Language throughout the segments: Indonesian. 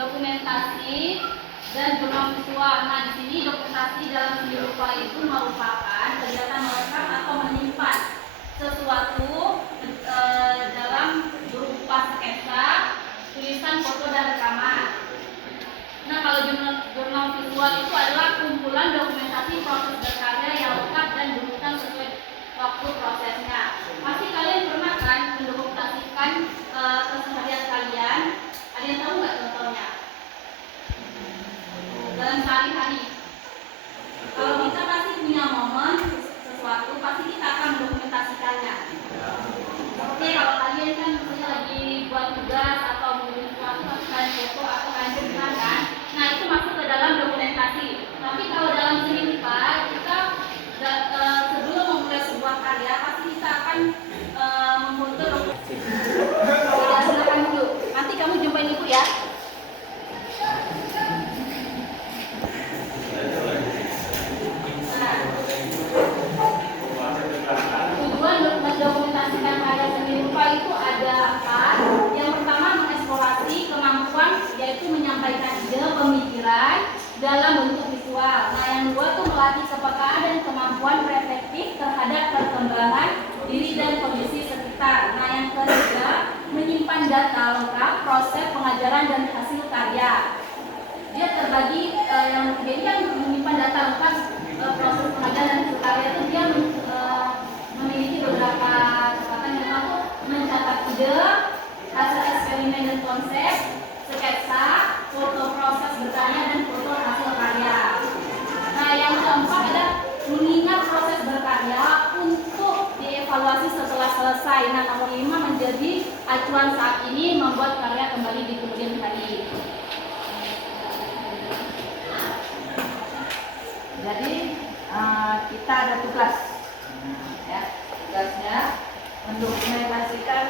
dokumentasi dan jurnal visual. Nah, di sini dokumentasi dalam seni rupa itu merupakan kegiatan melengkap atau menyimpan sesuatu dalam berupa sketsa, tulisan, foto, dan rekaman. Nah, kalau jurnal visual itu adalah kumpulan dokumentasi proses berkarya yang lengkap dan dirumuskan sesuai waktu prosesnya. Pasti kalian pernah kan mendokumentasikan keseharian kalian? Ada yang tahu nggak contohnya? Dalam sehari-hari. Kalau kita pasti punya momen sesuatu, pasti kita akan mendokumentasikannya. Oke, kalau kalian kan misalnya lagi buat tugas atau mengirim sesuatu, pasti kalian foto atau kalian ceritakan kan? Nah, itu masuk ke dalam dokumentasi. Tapi kalau dalam seni rupa, kita sebelum memulai sebuah karya, pasti kita akan memfoto dokumentasi. Ya, silakan dulu. Nanti kamu jumpain ibu ya. Mendokumentasikan karya seni rupa itu ada apa? Yang pertama, mengeksplorasi kemampuan, yaitu menyampaikan ide pemikiran dalam bentuk visual. Nah, yang kedua tuh melatih kepekaan dan kemampuan reflektif terhadap perkembangan diri dan kondisi sekitar. Nah, yang ketiga, menyimpan data lengkap proses pengajaran dan hasil karya. Dia terbagi yang ketiga kan menyimpan data lengkap proses pengajaran dan hasil karya itu dia memiliki beberapa catatan yang pertama mencatat ide, hasil eksperimen dan konsep, sketsa, foto proses berkarya dan foto hasil karya. Nah, yang keempat ada mengingat proses berkarya untuk dievaluasi setelah selesai. Nah, nomor 5 menjadi acuan saat ini membuat karya kembali di kemudian hari. Jadi kita ada tugas. Ya, tugasnya mendokumentasikan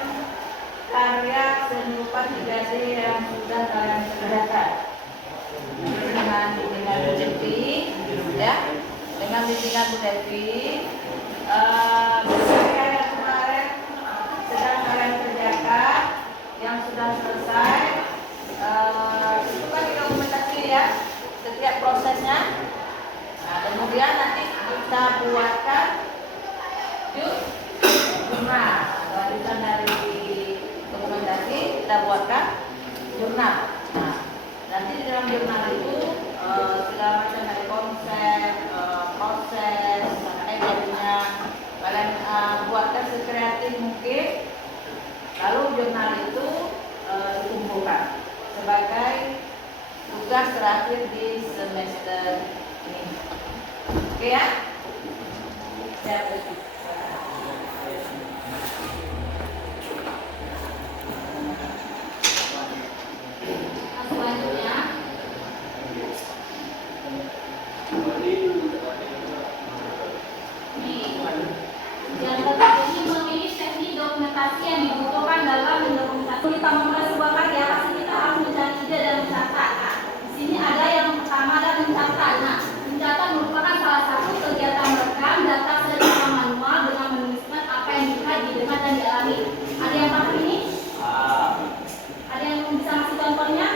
karya seni rupa 3D yang sudah kalian kerjakan dengan bimbingan Bu Devi, ya, dengan bimbingan Bu Devi. Karya yang kemarin sedang kalian kerjakan, yang sudah selesai, itu kan dokumentasi ya, setiap prosesnya. Nah, kemudian nanti kita buatkan jurnal. Lanjutan dari dokumentasi kita buatkan jurnal. Nah, nanti di dalam jurnal itu segala macam dari konsep, proses, sampai jadinya kalian buatkan sekreatif mungkin. Lalu jurnal itu dikumpulkan sebagai tugas terakhir di semester ini. Oke ya? Siap. Selanjutnya, yang ketiga ini memilih teknik dokumentasi yang dibutuhkan dalam mendokumentasi. Kita memulai sebuah karya, pasti kita harus mencari ide dan mencatat. Nah, di sini ada yang pertama ada mencatat. Nah, mencatat merupakan salah satu kegiatan merekam data secara manual dengan menuliskan apa yang dilihat, didengar dan dialami. Ada yang paham ini? Ada yang bisa ngasih contohnya?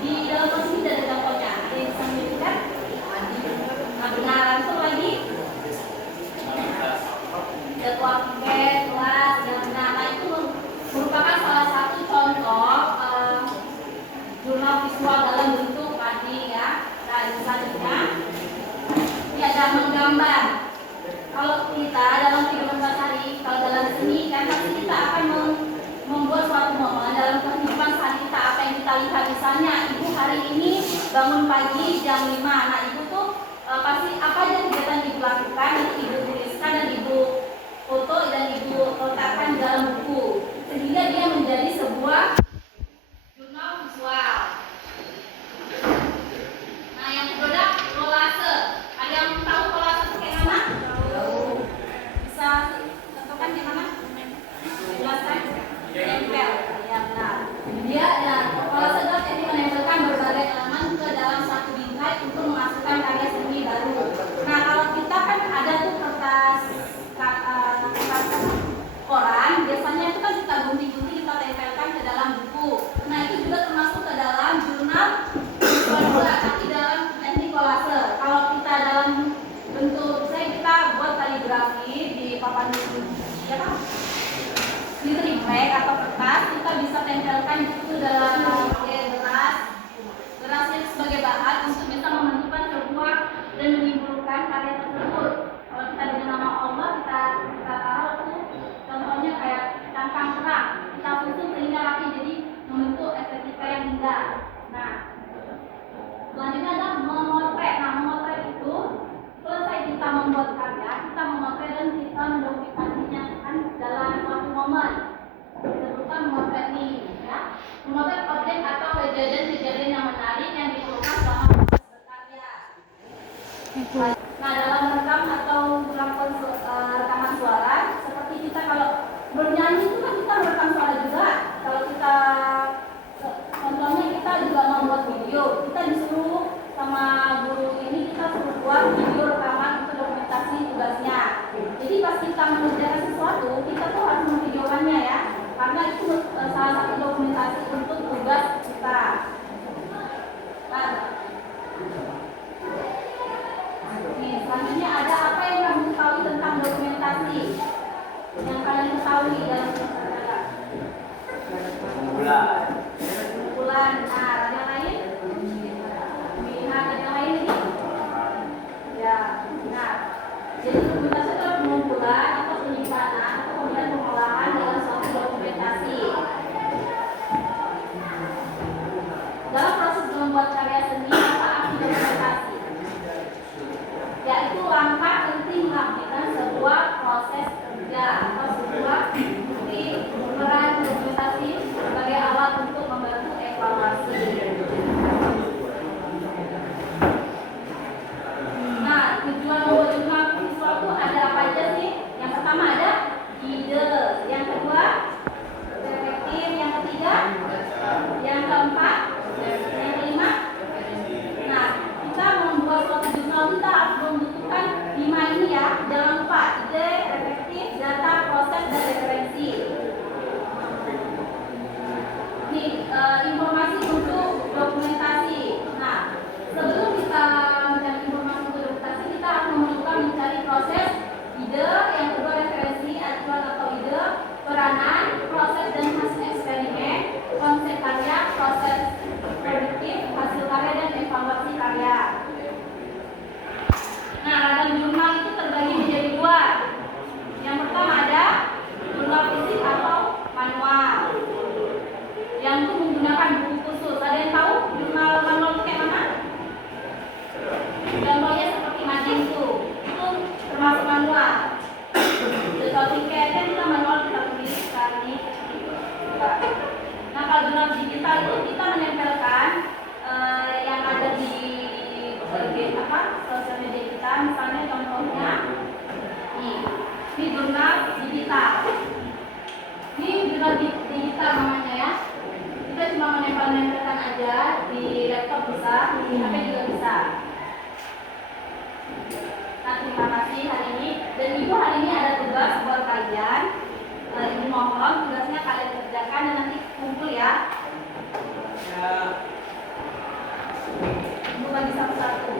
Di dalam kelas ini ada contohnya. Ada yang bisa menunjukkan? Nah, benar, langsung lagi. Jadwal kelas, nah itu merupakan salah satu contoh jurnal visual dalam bentuk tadi ya. Nah, selanjutnya ini ada menggambar. Kalau kita dalam kehidupan sehari, kalau dalam seni kan pasti kita akan membuat suatu momen dalam kehidupan sehari kita, apa yang kita lihat. Misalnya ibu hari ini bangun pagi jam 5. Nah, ibu tuh pasti apa aja kegiatan ibu lakukan, nanti ibu tuliskan dan ibu foto dan ibu letakkan dalam buku, sehingga dia menjadi sebuah jurnal visual. Nah, yang kedua kolase. Ada yang tahu kolase itu kayak mana? Bisa contohkan gimana? Jelaskan. Tempel. Ya, benar. Dia kolase adalah teknik menempelkan berbagai elemen ke dalam satu bingkai untuk menghasilkan karya seni baru. Nah, kalau kita kan ada tuh kertas koran, biasanya itu kan kita gunting-gunting, kita tempelkan ke dalam buku. Nah, itu juga termasuk ke dalam jurnal dalam beras yang sebagai bahan untuk bisa menentukan sebuah dan menimbulkan karya tersebut. Kalau kita dengan nama Allah kita taruh tuh contohnya kayak cangkang kerang, kita susun sehingga rapi jadi membentuk estetika yang indah. Nah, selanjutnya adalah memotret. Nah, memotret itu selesai kita membuat karya, kita memotret dan kita mendokumentasinya kan dalam suatu momen. Disebutkan memotret nih, ya. Memotret objek atau kejadian-kejadian yang menarik yang diperlukan selama proses berkarya. Nah, dalam merekam atau rekaman suara, seperti kita kalau bernyanyi itu kan kita merekam suara juga. Kalau kita contohnya kita juga membuat video, kita disuruh sama guru ini kita suruh buat video rekaman untuk dokumentasi tugasnya. Jadi pas kita mengerjakan sesuatu, kita tuh harus memvideokannya ya, karena itu salah satu dokumentasi untuk tugas kita. Nah, nih, selanjutnya ada apa yang kamu ketahui tentang dokumentasi? Yang kalian ketahui dalam masyarakat? Kumpulan. Nah, ada yang lain? Nah, ada yang lain ini? Ya, nah. Jadi dokumentasi itu pengumpulan atau penyimpanan atau kemudian pengolahan dalam suatu dokumentasi. Dalam proses membuat karya seni, apa arti dokumentasi? Yaitu langkah penting mengabdikan sebuah proses kerja atau sebuah bukti peran dokumentasi sebagai alat untuk membantu evaluasi. Nah, tujuan membuat jurnal visual itu ada apa aja sih? Yang pertama ada ide, yang kedua perspektif, yang ketiga, yang keempat, yang kelima. Nah, kita membuat suatu jurnal kita harus membutuhkan 5 ini ya. Jangan lupa ide, perspektif, data, proses, dan referensi. Nih, informasi untuk dokumentasi. Nah, sebelum kita mencari informasi untuk dokumentasi, kita harus mencari proses, ide, yang kedua referensi, acuan atau ide, peranan, proses dan hasil eksperimen, konsep karya, proses produktif, hasil karya dan evaluasi karya. Nah, ragam jurnal itu terbagi menjadi 2. Yang pertama ada jurnal fisik atau manual, yang itu menggunakan buku khusus. Ada yang tahu jurnal manual itu kayak mana? Contohnya seperti Magento, itu termasuk manual. Kalau tiket kan kita manual, kita tulis sekali. Nah, kalau jurnal digital itu kita menempelkan yang ada di sosial media kita. Misalnya contohnya ini jurnal digital. Ini jurnal digital namanya ya. Kita cuma menempelkan aja di laptop bisa, di HP juga bisa. Nah, terima kasih hari ini. Dan Ibu hari ini ada tugas buat kalian. Ibu mohon tugasnya kalian kerjakan dan nanti kumpul ya. Ibu bagi satu-satu.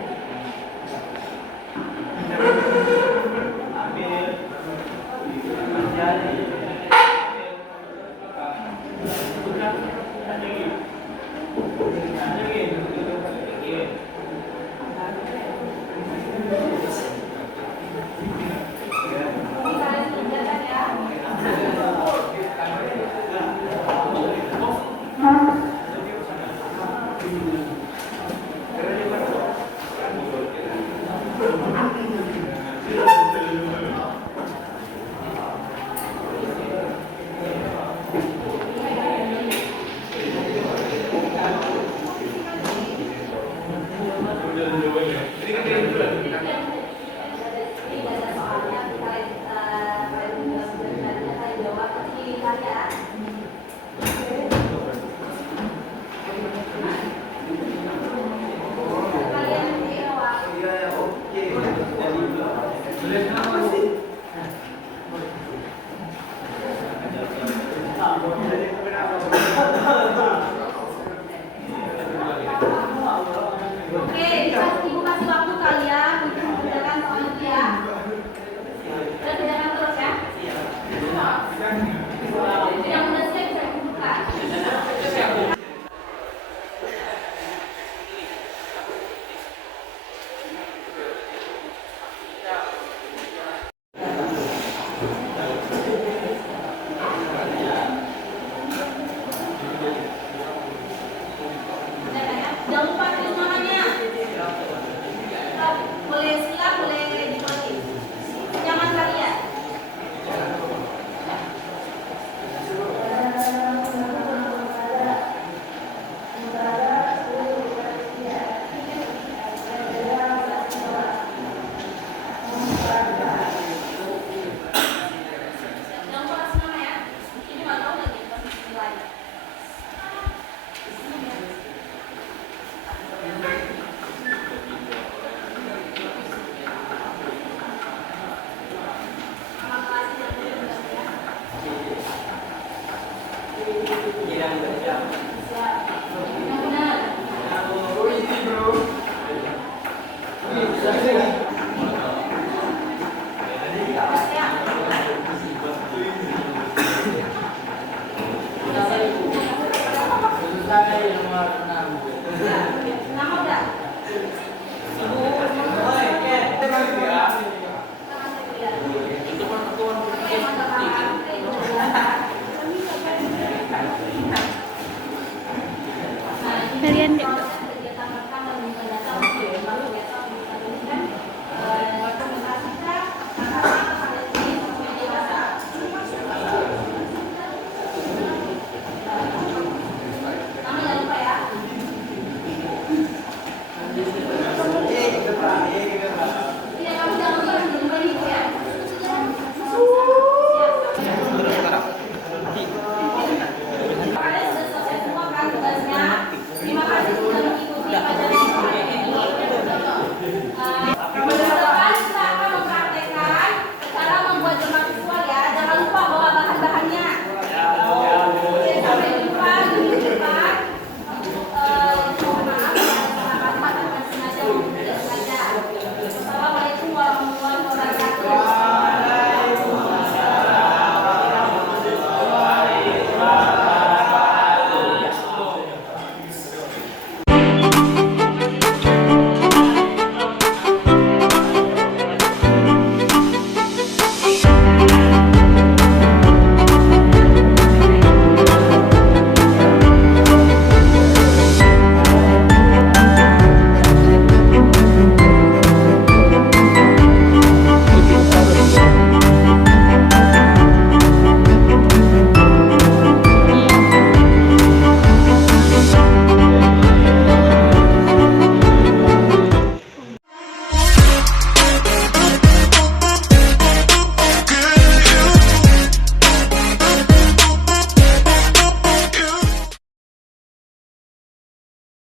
Kalian deh.